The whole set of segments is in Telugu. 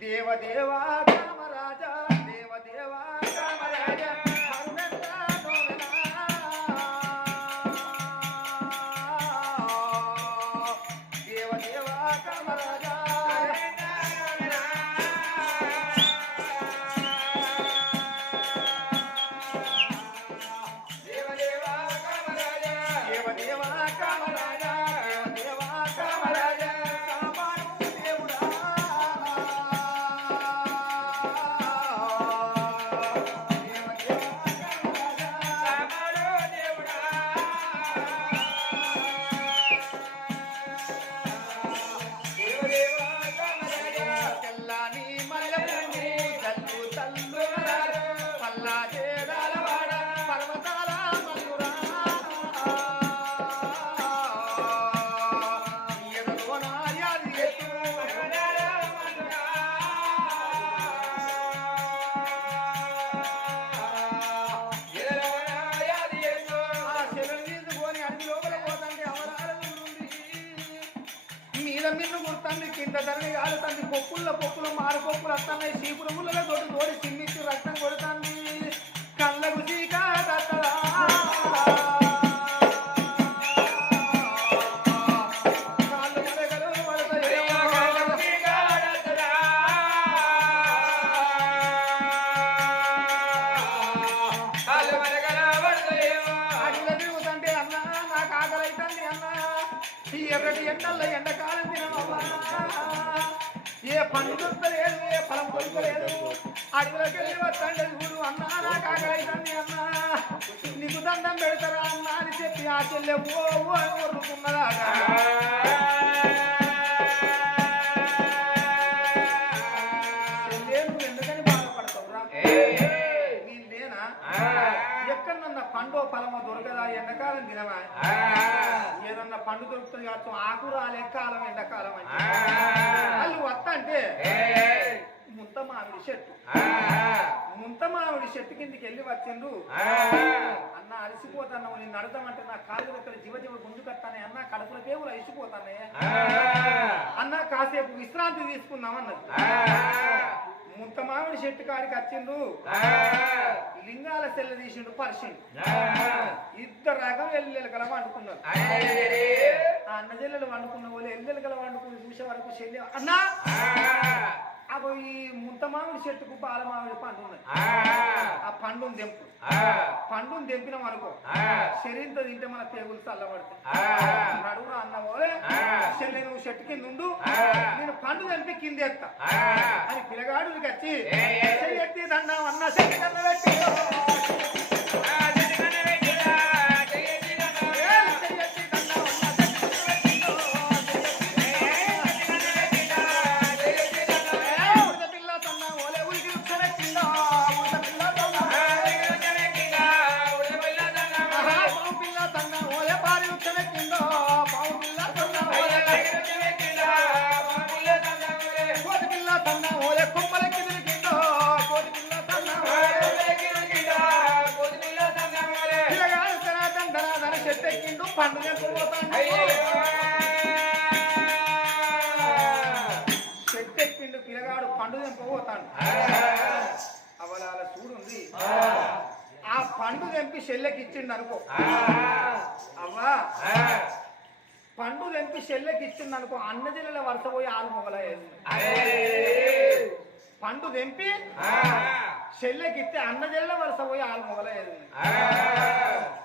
దేవదేవా కామరాజా దేవదేవా కామరాజా. తినవా ఏదన్నా పండు దొరుకుతుంది కావచ్చు ఆకు రాలే కాలం ఎండాకాలం అంటే. వాళ్ళు అంటే ముంత మామిడి చెట్టు. ముంత మామిడి చెట్టు కిందికి వెళ్ళి వచ్చిండు. అన్న అలసిపోతాను నేను నడతామంటే నా కాళ్ళు ఇక్కడ జీవ జీవ గుంజు కట్టానే అన్న కడుపుల పేగులు అలసిపోతానే అన్న కాసేపు విశ్రాంతి తీసుకుందాం అన్నది. ముంత మామిడి చెట్టు కాడికి వచ్చిండు. లింగాల సెల్ల తీసిండు పరిచిండు ఇద్దరు రకం ఎల్లెలకల వండుకున్నారు. ఆ అన్న చెల్లెలు వండుకున్న వాళ్ళు ఎల్లెలకల వండుకుని చూసే వరకు చెల్లి అన్నా! అగో ఈ ముంత మామిడి చెట్టుకు పాల మామిడి పండు ఉన్నది. ఆ. పండును తెంపు. పండును తెంపినాం అనుకో. శరీరంతో తింటే మన పేగులు చల్లబడతాయి. నడువురా అన్న పోలే చెల్లె నువ్వు చెట్టు కింద ఉండు. నేను పండు తెంపి కింద ఎత్తా. అని పిల్లగాడుకి వచ్చి ఎత్తి దండం అన్న చెట్టు పండు తెంపి చెల్లెకి ఇచ్చిండు అనుకో అవ్వా. పండు తెంపి చెల్లెకి ఇచ్చిండు అనుకో అన్న జిల్లల వరుస పోయి ఆలు మొగలయ్యేది పండు తెంపి చెల్లెకి ఇస్తే అన్న జిల్లల వరుస పోయి ఆలు మొగలయ్యేది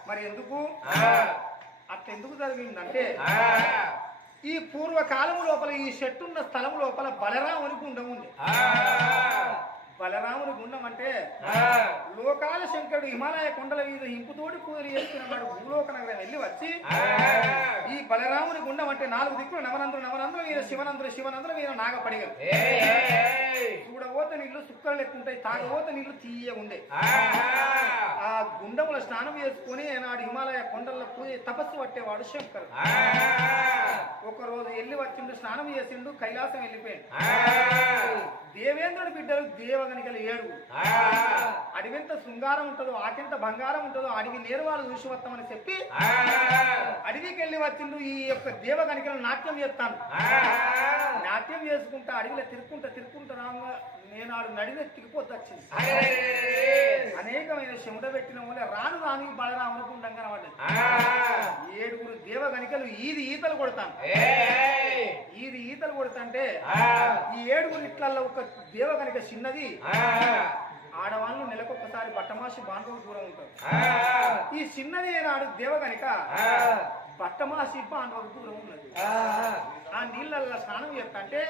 మరి ఎందుకు? అట్లా ఎందుకు జరిగిందంటే ఈ పూర్వకాలం లోపల ఈ చెట్టున్న స్థలం లోపల బలరాముని గుండం ఉంది బలరాముని గుండం అంటే లోకాల శంకరుడు హిమాలయ కొండల మీద ఇంపుతోటి పూజలు చేసుకున్న వాడు భూలోక నగరం వెళ్ళి వచ్చి ఈ బలరాముని గుండం అంటే నాలుగు దిక్కులు నవనందులు నవనందుల మీద శివనందులు శివనందుల మీద నాగపడిగలు. చూడబోతే నీళ్ళు సుక్కలు లెక్కుంటాయి తాగబోతే నీళ్ళు తీయ ఉండే. ఆ గుండముల స్నానం చేసుకుని నాడు హిమాలయ కొండల్లో పూజ తపస్సు పట్టేవాడు శంకరుడు ఒక రోజు వెళ్ళి వచ్చిండు స్నానం చేసిండు కైలాసం వెళ్ళిపోయాడు. దేవేంద్రుడి బిడ్డలు దేవగనికలు ఏడు. అడివెంత శృంగారం ఉంటుందో ఆకెంత బంగారం ఉంటుందో అడివి నేరు వాళ్ళు చూసి వస్తామని చెప్పి అడవికి వెళ్ళి వచ్చిండు ఈ యొక్క దేవగనికలు నాట్యం చేస్తాను. నాట్యం చేసుకుంటా అడవిలో తిరుక్కుంటా తిరుక్కుంటా రాగా ఏనాడు నడినెత్తికి పొద్దొచ్చింది అనేకమైన చెమట పెట్టిన వల్ల రాను రాను ఈ బలరామునికి ఉండంగా ఏడుగురు దేవగనికలు ఈది ఈతలు కొడతాను. ఈది ఈతలు కొడతాంటే ఈ ఏడుగురు ఇట్లల్లో ఒక దేవగనిక చిన్నది ఆడవాళ్ళు నెలకొకసారి బట్టమాసి బాంధవ దూరం ఉంటారు. ఈ చిన్నది ఏనాడు దేవగనిక బట్టమాసి బాంధవ దూరం ఉన్నది. ఆ నీళ్ళల్లో స్నానం చేస్తంటే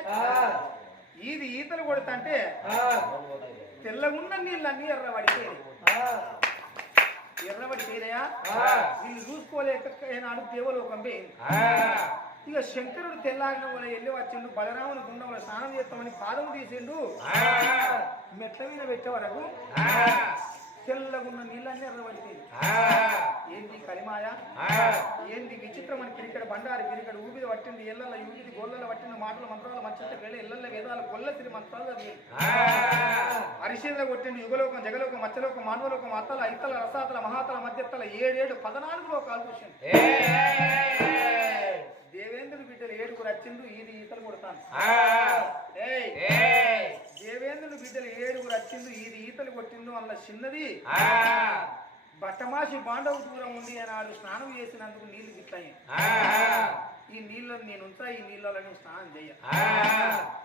ఈది ఈతలు కొడతంటే తెల్లగున్న నీళ్ళన్నీ ఎర్రబడిపోయాయి ఎర్రబడిపోయినాయా వీళ్ళు చూసుకోలేక ఏనాడు దేవలోకం పోయింది ఇక శంకరుడు తెల్లారిన వాళ్ళ వెళ్ళి వచ్చిండు బలరాముని గుండంలో స్నానం చేస్తామని పాదం తీసిండు. మెట్ల మీద పెట్టే వరకు తెల్లగున్న నీళ్ళన్నీ ఎర్రబడిపోయింది ఏంది కలిమాయ? ఏంది విచిత్రం అని కిరికడ బండారు కిరికడ ఊపిరి పట్టింది ఎల్లల యూజిది గోళ్ళలో పట్టింది మాటల మంత్రాల మంచి వెళ్ళి ఎల్లల వేదాల గొల్ల తిరి మంత్రాలు అది హరిశేంద్ర కొట్టింది యుగలోకం జగలోకం మత్స్యలోకం మానవలోకం అత్తల ఇత్తల రసాతల మహాతల మధ్యత్తల ఏడేడు పదనాలుగు లోకాలు చూసింది దేవేంద్రుడి బిడ్డలు ఏడుగురు వచ్చిండు ఇది ఈతలు కొడతాను దేవేంద్రుడి బిడ్డలు ఏడుగురు వచ్చిండు ఇది ఈతలు కొట్టిండు అన్న చిన్నది. బట్టమాసి బాండవ దూరం ఉండి నాడు స్నానం చేసినందుకు నీళ్ళు గిట్లయి ఈ నీళ్ళని నేను ఉంచా ఈ నీళ్ళలో నేను స్నానం చెయ్య.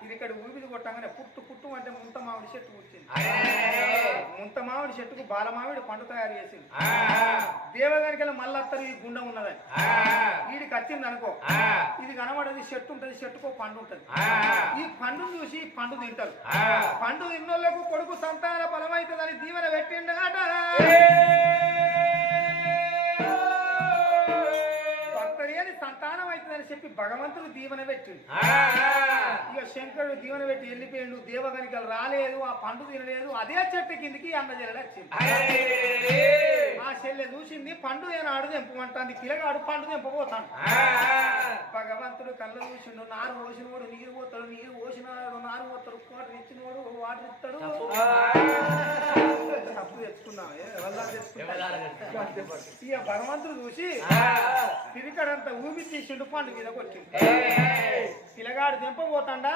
ఇది ఇక్కడ ఊపిరి కొట్టంగానే పుట్టు పుట్టు అంటే ముంత మామిడి చెట్టు పుట్టింది. ముంత మామిడి చెట్టుకు బాలమామిడి పండు తయారు చేసింది. దేవగానికల మల్లత్తరు ఈ గుండం ఉన్నదని. వీడికి వచ్చింది అనుకో. ఇది కనబడది చెట్టు ఉంటది చెట్టుకో పండు ఉంటది. ఈ పండును చూసి పండు తింటారు. పండు తిన్నోళ్ళకు కొడుకు సంతాన బలమైతుందని దీవెన పెట్టిండట. సంతానం అవుతుందని చెప్పి భగవంతుడు దీవెన పెట్టిండు. ఇక శంకరుడు దీవెన పెట్టి వెళ్ళిపోయిండు. దేవగనికలు రాలేదు ఆ పండు తినలేదు. అదే చెట్టు కిందికి అన్న జల్లెడ వచ్చింది ఆ చెల్లె చూసింది పండు ఏనాడు తెంపమంటాంది పిల్లగాడు పండు తెంపబోతాడు. భగవంతుడు కళ్ళ చూసిండు నారు పోసినోడు నీరు పోతాడు నీరు పోసినాడు నారు పోతాడు వాటర్ ఇచ్చినోడు వాటర్ ఇస్తాడు. తప్పు. తెచ్చుకున్నావు? ఇక భగవంతుడు చూసి పిరికడంతా ఊపి తీసిండు పండు మీద కొట్టిండు. పిల్లగాడు తెంపబోతాండా?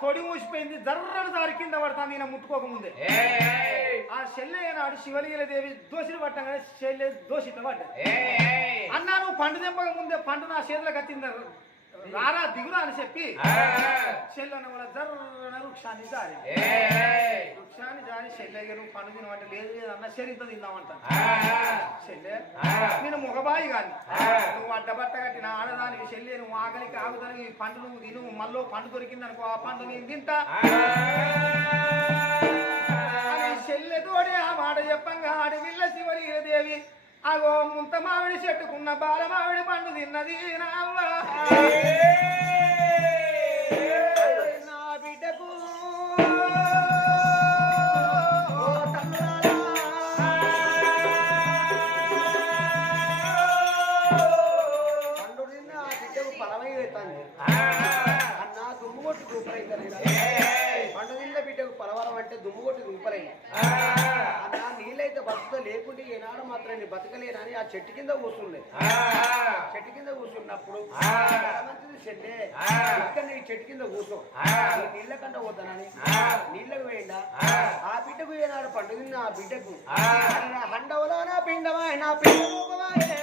తొడి మూసిపోయింది జర్రను దారి కింద పడతాంది ఈయన ముట్టుకోకముందే. ఆ చెల్లె నాడు శివలీల దేవి దోషిని పట్టగానే చెల్లె దోషిత పడ్డది అన్నా నువ్వు పండు తెంపక ముందే పండు నా చేతులకు వచ్చింది రారా దిగురా అని చెప్పి చెల్లెన వల్ల జర్రన వృక్షాన్ని జారి. వృక్షాన్ని జారి చెల్లె నువ్వు పండు తినమంటే లేదు లేదు అన్న శరీరతో తిందామంట చెల్లె నేను ముఖబాయి కాని నువ్వు అడ్డబట్ట కట్టిన ఆడదానికి చెల్లె నువ్వు ఆకలికి ఆగుతాను ఈ పండు నువ్వు తిను మళ్ళీ పండు దొరికింది అనుకో ఆ పండు నేను తింటా. అని చెల్లెతోడే ఆ మాట చెప్పంగా ఆడవిల్ల శివరి దేవి అగో ముంత మామిడి చెట్టుకున్న బాల మామిడి పండు తిన్నది నా మంచిది చెట్టే. ఇక్కడ నీ చెట్టు కింద కూర్చో. నీ నీళ్ళ కంట పోతానని. నీళ్ళకు వేయండా? ఆ. బిడ్డకు ఏనాడు పండు తిన్న ఆ. బిడ్డకు నా హండవలో నా పిండమాయ నా పిండ రూపమాయే. నీ పిండ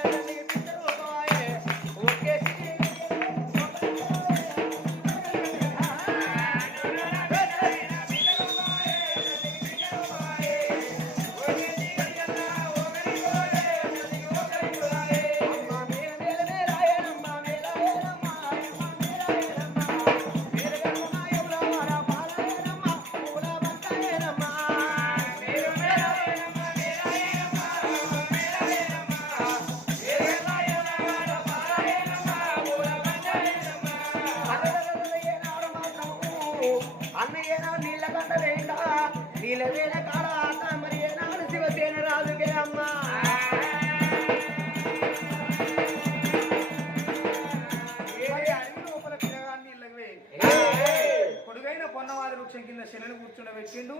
కూర్చుండబెట్టిండు.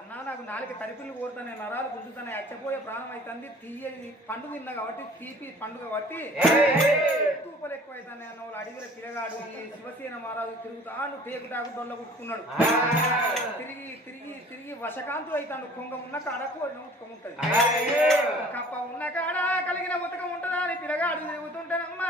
అన్నా నాకు నాలుగు తరిపిల్లు కోరుతానే నరాలు గుంజుతానే అచ్చపోయే ప్రాణం అవుతుంది తీయని పండు తిన్నా కాబట్టి తీపి పండు కాబట్టి. తూపలు ఎక్కువ అవుతానే అన్న వాళ్ళు అడిగిన పిల్లగాడు ఈ శివసేన మహారాజు తిరుగుతాను టేకుటాకు దొల్ల కుట్టుకున్నాడు. తిరిగి తిరిగి తిరిగి వశకాంతు అవుతాడు కొంగ ఉన్న కాడకు ఉతకం ఉంటది. కప్ప ఉన్న కాడ కలిగిన ఉతకం ఉంటదా అని పిల్లగాడు తిరుగుతుంటానమ్మా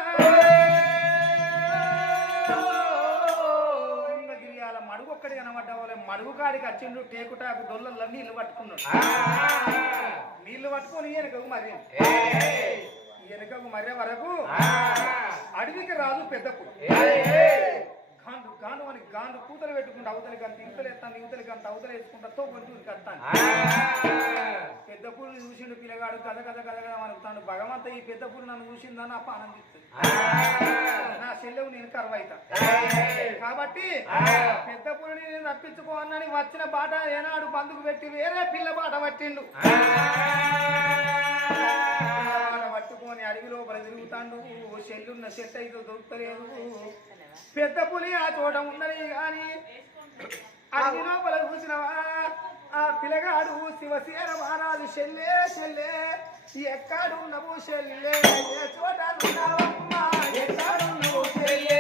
మడుగు ఒక్కడి కనబడ్డ వాళ్ళ. మడుగు కాడికి వచ్చిండు టేకుటాకు దొల్లల్లో నీళ్ళు పట్టుకున్నాడు నీళ్ళు పట్టుకొని వెనకకు మరి వెనకకు మర్రే వరకు అడవికి రాదు పెద్దపు గాండు అని గాండు కూతలు పెట్టుకుంటూ అవతలి గంట ఇవతలు ఎత్తాను ఇవతలి గంట అవతలు వేసుకుంటా తో కొంచెం కట్టాను పెద్ద పూలు చూసిండు పిల్లగాడు కథ కథ కథ కథ అనుకుతాడు భగవంత ఈ పెద్ద పూలు నన్ను చూసిందని అప్ప ఆనందిస్తుంది నా చెల్లెవు నేను కరువైతా. కాబట్టి పెద్ద పూలని నేను రప్పించుకో అన్నని వచ్చిన బాట ఏనాడు బందుకు పెట్టి వేరే పిల్ల బాట పట్టిండు. పట్టుకొని అడవి లోపల తిరుగుతాండు చెల్లున్న చెట్టు అయితే దొరుకుతలేదు. పెద్ద పులి ఆ చోట ఉన్నది కానీ అడవి లోపల చూసినవా? ఆ పిల్లగాడు శివసేన మహారాజు చెల్లే చెల్లే ఎక్కడున్నవు చెల్లే ఏ చోట ఉన్నావమ్మా ఎక్కడున్నవు చెల్లే?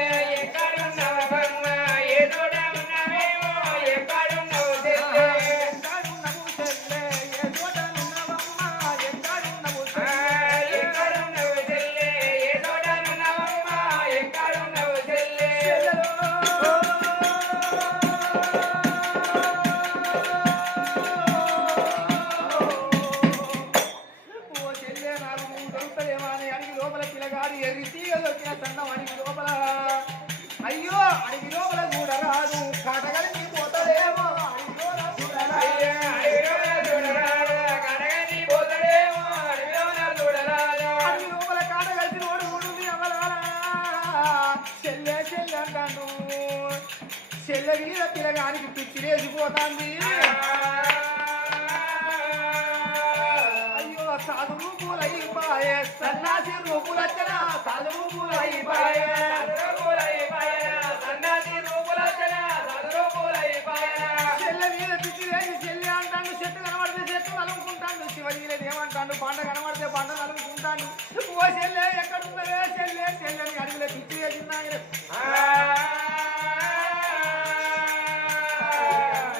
ఓ చెల్లె చెల్లెని అడిగిలే పిచ్చి వేసింది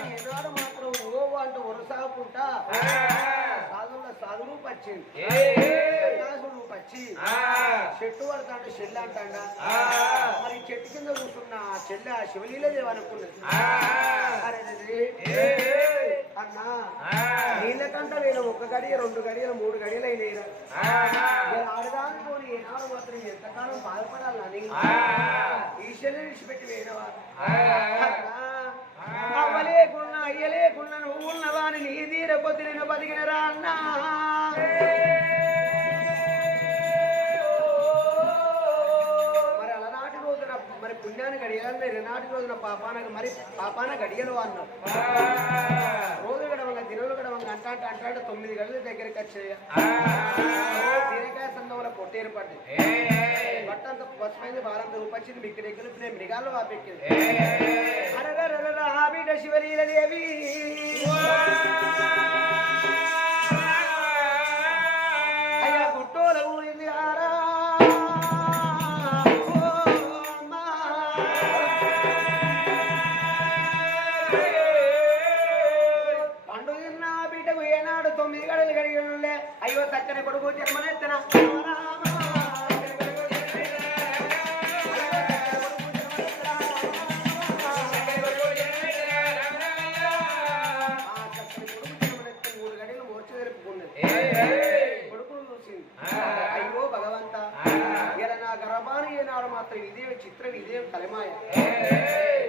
ఏనాడు మాత్రం ఓ అంటూ వరసాకుంటా సాధువుల సాధువు పచ్చింది. సన్యాసుడు పచ్చి. చెట్టు పడతాడు చెల్లి అంటాడా. మరి చెట్టు కింద కూర్చున్న ఆ చెల్లె ఆ శివలీలదేవి అనుకున్నది. అరే అన్నా. నీళ్ళకంట నేను ఒక గడియ రెండు గడియలు మూడు గడియలు అయినాయిరా. ఆడదాని పోని ఏనాడు మాత్రం ఎంతకాలం బాధపడాలని? ఈ చెల్లె విడిచిపెట్టి వేయనవా అవ్వలేకున్నా అయ్యలేకున్నా నువ్వు ఉన్నవాని నీ తీర కొద్ది నేను బతికినరా అన్నా? మరి అలనాటి రోజున మరి పుణ్యాన్ని గడియాలి రెనాటి రోజున పాపాన మరి పాపాన గడియలు అన్నాడు రోజు గడవంగా దినలు గడవంగా అంటాట అంటాట తొమ్మిది గడుల దగ్గరికి వచ్చాయ బీరకాయ సందంలో పొట్టేరు పడ్డది బట్టంత పసుమైంది బాలంత రూపొచ్చింది మిక్కి దగ్గర నేను మృగాల్లో వాపెక్కింది అరరరరర, ఆ బిడ్డ శివలీలదేవి అయ్యా చక్కని కొడుకు జన్మనెత్తన ఆ చక్కని కొడుకు మూడు అయ్యో భగవంత ఇలా నా గర్భాన్ని ఏనాడు మాత్రం ఇదేం చిత్రం ఇదేం తలమాయ.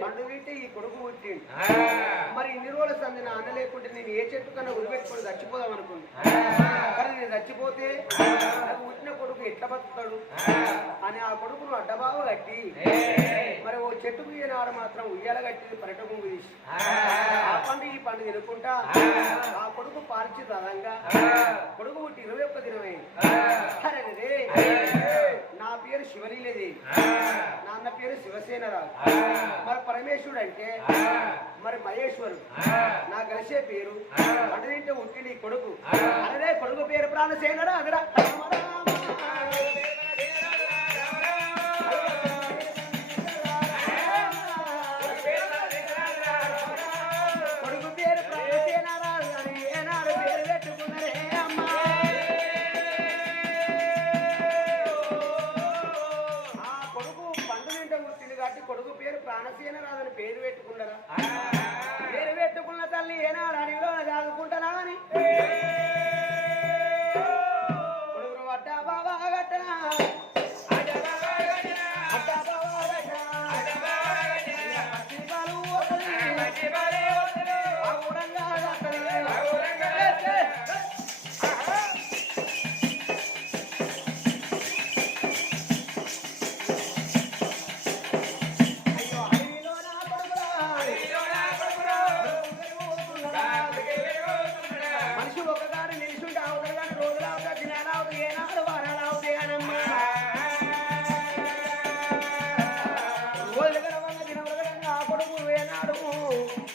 పండు ఈ కొడుకు పుట్టిండు. మరి నా అన్న లేకుంటే నేను ఏ చెట్టు కన్నా ఉరిపెట్టుకొని చచ్చిపోదాం అనుకుంది. కానీ నేను చచ్చిపోతే నాకు పుట్టిన కొడుకు ఎట్లా బతుకుతాడు? అని ఆ కొడుకును అడ్డబావ కట్టి మరి ఓ చెట్టుకు ఆడ మాత్రం ఉయ్యాల కట్టింది పర్యటకం తీసి. ఆ పండు ఈ పండు తినుకుంటా ఆ కొడుకు పార్చి రథంగా కొడుకు పుట్టి ఇరవై ఒక్క దినమైంది. సరే రే, నా పేరు శివలీలదేవి. నాన్న పేరు శివసేనరావు. మరి పరమేశ్వరుడు అంటే మరి మహేశ్వరుడు. నా కలిసే పేరు అంటే ఉట్టి కొడుకు. అదే కొడుకు పేరు ప్రాణసేనరా అదరా.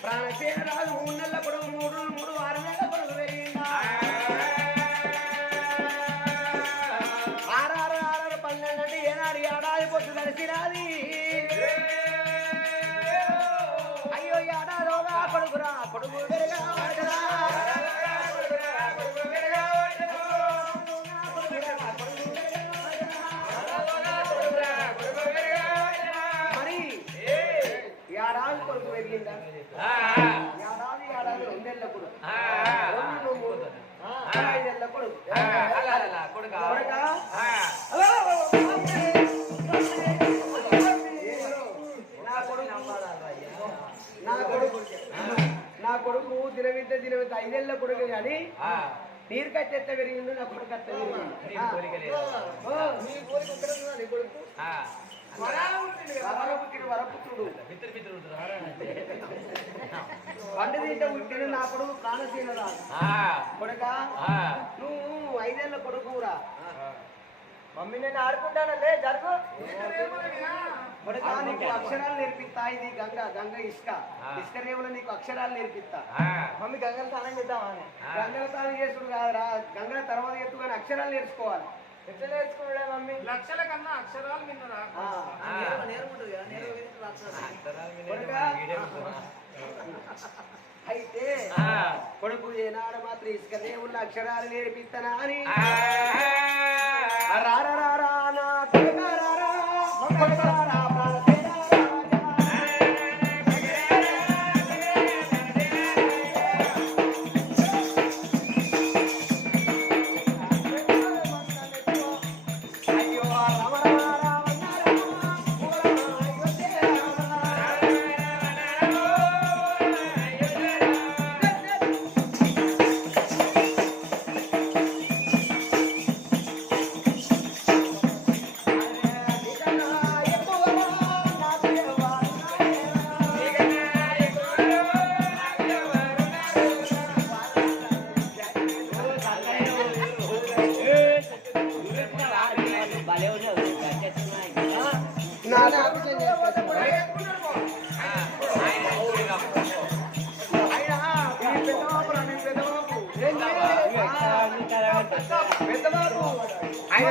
ప్రాణసేన రాజు మూడు నెలల కొడుకు మూడు మూడు ఆరు నెలల కొడుకు పెరిగిందా? ఆరారు ఆరారు పన్నెండు అంటే ఏనాడు ఏడాది పొట్టు కలిసిరాది? అయ్యో ఏడాదోగా కొడుకురా కొడుకు నీరు కట్టెత్త పెరిగిండు నా కొడుకు కట్ట వరపుత్రుడు వరపుత్రుడు పండు తింటే పుట్టిన నా కొడుకు ప్రాణశీల రాదు కొడుక? నువ్వు ఐదేళ్ళ కొడుకురా మమ్మీ నేను ఆడుకుంటానలే జరుగు. కొడుక నీకు అక్షరాలు నేర్పిస్తా ఇది గంగ గంగ ఇసుక. ఇసుక రేవులో నీకు అక్షరాలు నేర్పిస్తా. మమ్మీ గంగల స్నానం చేద్దామా గంగల స్నానం చేసుడు కాదురా గంగల తర్వాత ఎత్తు కానీ అక్షరాలు నేర్చుకోవాలి. ఎట్లా నేర్చుకోలే మమ్మీ? లక్షల కన్నా అక్షరాలు విన్నరా? అయితే కొడుకు ఏనాడు మాత్రం ఇసుక దేవుళ్ళ అక్షరాలు నేర్పిస్తానా అని. రారా నా కొడుకా. రారా, ఆయన